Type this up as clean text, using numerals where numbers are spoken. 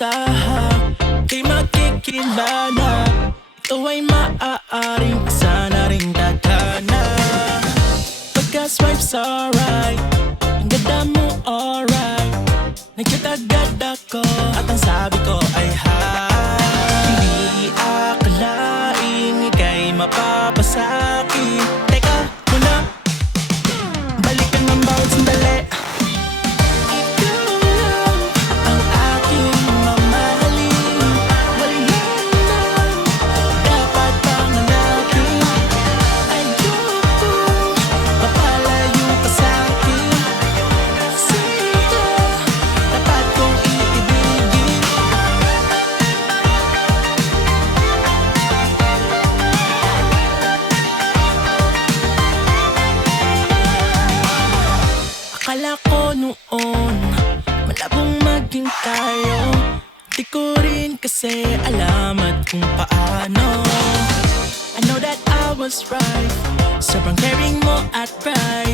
maasahan, di makikilala. Ito ay maaaring isa na ring tadhana. Pagka-swipe's alright, ang ganda mo alright. Nagkatagad ako at ang sabi ko ay hi. Hindi akalaing ika'y mapapasakit. Teka muna, balikan ng bawat sandali. Ikaw lang ang aking mamahalin. Walang dapat pangalapin. Ayoko mapalayo ka sa'kin. Sino dapat kong iibigin? Akala ko noon malabong maging tayo. Di ko rin kasi alam at kung paano. I know that I was right, sobrang caring mo at bright.